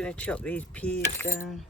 going to chop these peas down.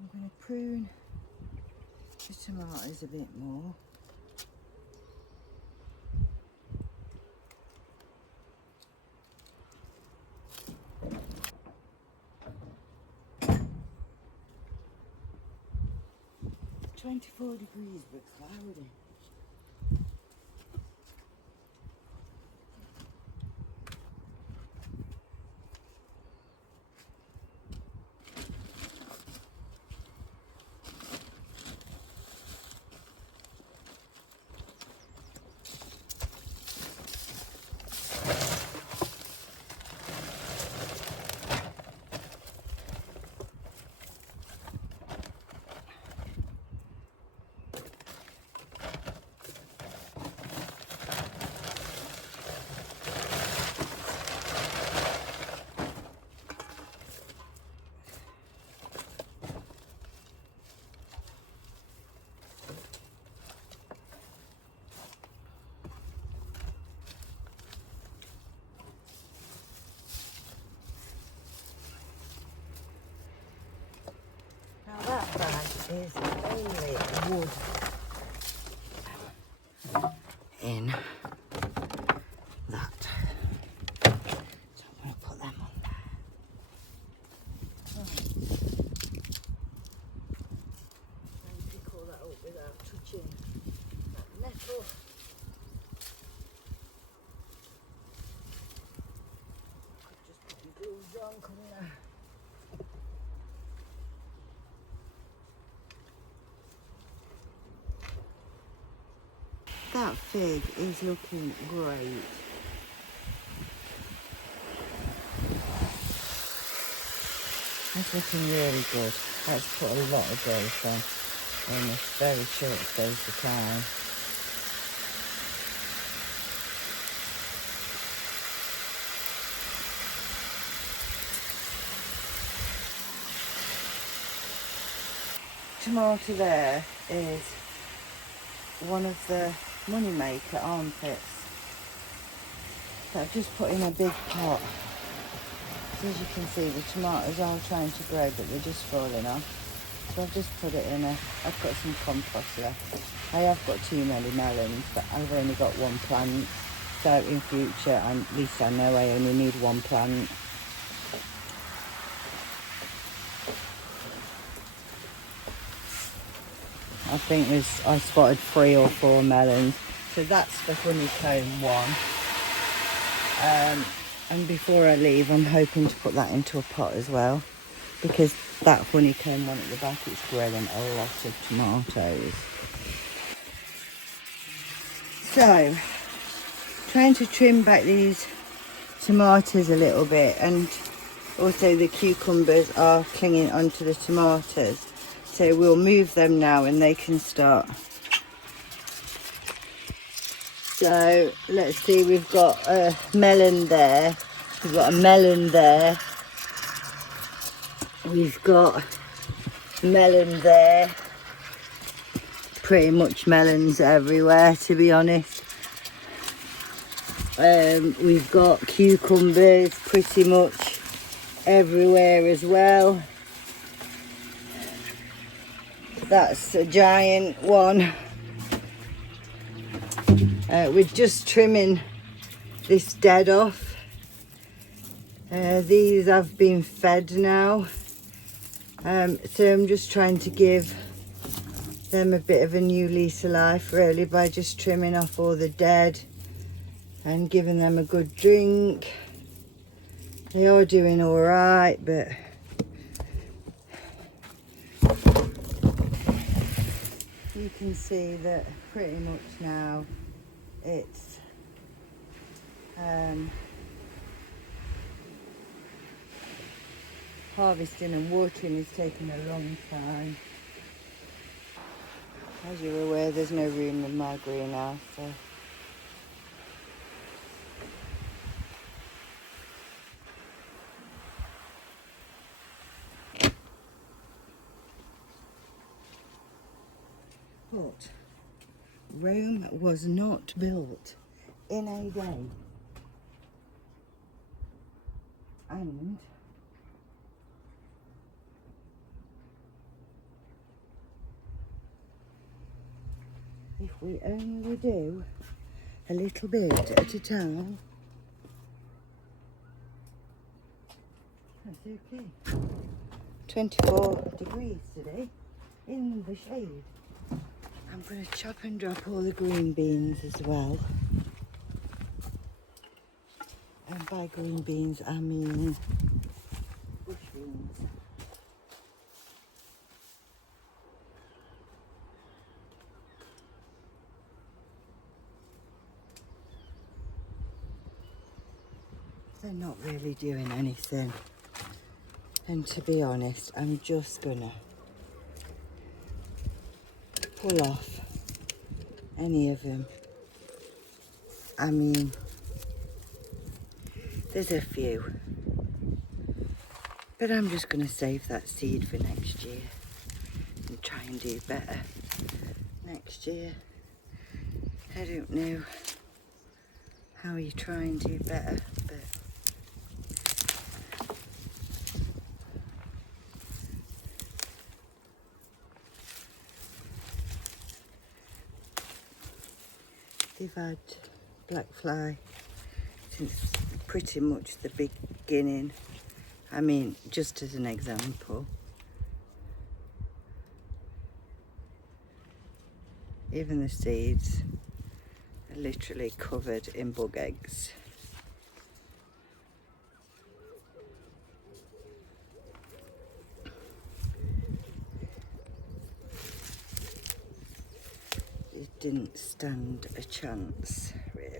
I'm going to prune the tomatoes a bit more. It's 24 degrees but cloudy. Now that bag is only wood in that. So I'm going to put them on there. Right. And pick all that up without touching that metal. Just put my gloves on, couldn't I? That fig is looking great. That's looking really good. That's put a lot of growth on in a very short space of time. Tomato there is one of the money maker armpits that I've just put in a big pot. So as you can see, the tomatoes are trying to grow but they're just falling off. So I've just put it in I've got some compost left. I have got too many melons but I've only got one plant. So in future, at least I know I only need one plant. I think I spotted 3 or 4 melons. So that's the honeycomb one. And before I leave, I'm hoping to put that into a pot as well, because that honeycomb one at the back is growing a lot of tomatoes. So, trying to trim back these tomatoes a little bit, and Also the cucumbers are clinging onto the tomatoes, so we'll move them now and they can start. So let's see, we've got a melon there, we've got a melon there, we've got melon there, pretty much melons everywhere, to be honest. We've got cucumbers pretty much everywhere as well. That's a giant one. We're just trimming this dead off. These have been fed now. So I'm just trying to give them a bit of a new lease of life, really, by just trimming off all the dead and giving them a good drink. They are doing all right, but you can see that pretty much now it's harvesting and watering is taking a long time. As you're aware, there's no room in my greenhouse, so but Rome was not built in a day, and if we only do a little bit at a time, that's okay. 24 degrees today in the shade. I'm going to chop and drop all the green beans as well. And by green beans I mean bush beans. They're not really doing anything. And to be honest, I'm just gonna pull off any of them. I mean, there's a few, but I'm just gonna save that seed for next year and try and do better next year. I don't know how you try and do better, but they've had black fly since pretty much the beginning. I mean, just as an example, even the seeds are literally covered in bug eggs. It didn't stand a chance, really.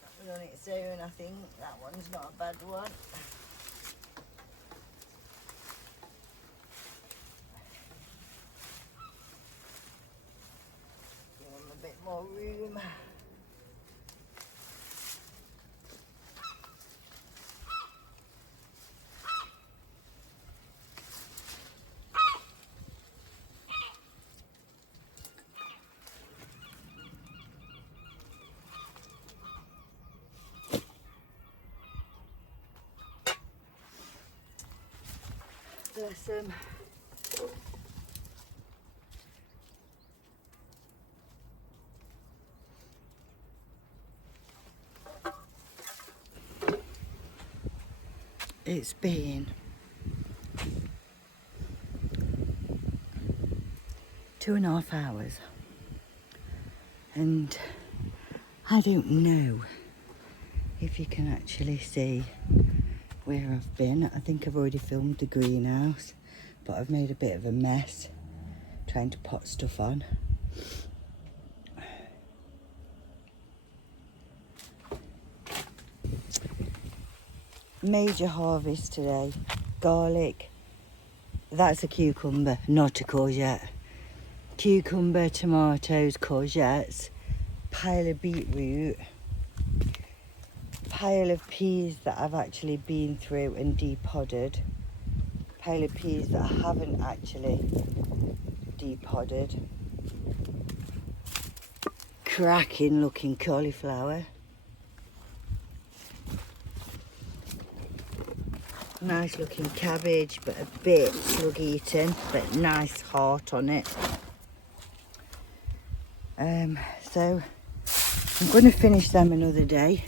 That was on its own, I think. That one's not a bad one. Give them a bit more room. Bless them. It's been 2.5 hours and I don't know if you can actually see where I've been. I think I've already filmed the greenhouse, but I've made a bit of a mess trying to pot stuff on. major harvest today. Garlic, that's a cucumber, not a courgette. Cucumber, tomatoes, courgettes, pile of beetroot, pile of peas that I've actually been through and depodded, pile of peas that I haven't actually depodded, cracking looking cauliflower, nice looking cabbage but a bit slug eaten, but nice heart on it. So I'm going to finish them another day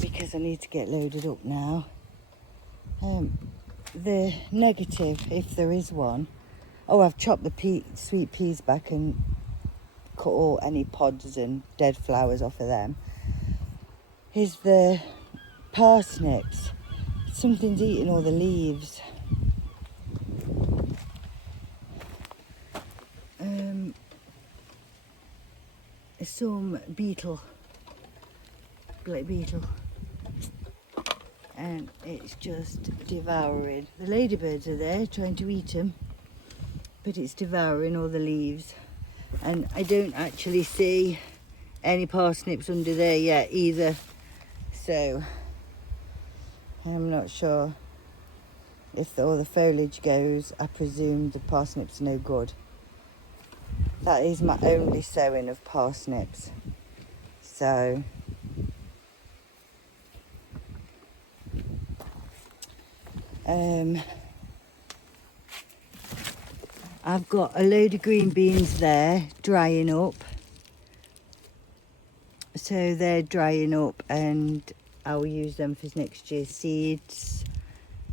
because I need to get loaded up now. The negative, if there is one, I've chopped the sweet peas back and cut all any pods and dead flowers off of them, is the parsnips. Something's eating all the leaves. Some beetle, black beetle, and it's just devouring. The ladybirds are there trying to eat them, but it's devouring all the leaves. And I don't actually see any parsnips under there yet either, so I'm not sure if all the foliage goes. I presume the parsnips are no good. That is my only sowing of parsnips. So I've got a load of green beans there drying up. So they're drying up and I'll use them for next year's seeds.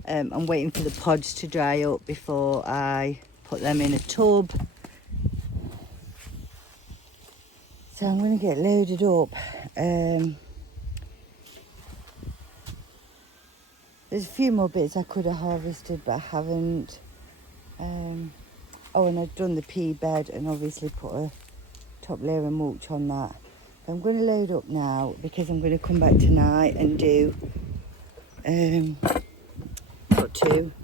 I'm waiting for the pods to dry up before I put them in a tub. So I'm going to get loaded up. There's a few more bits I could have harvested, but I haven't. And I've done the pea bed and obviously put a top layer of mulch on that. But I'm going to load up now because I'm going to come back tonight and do got two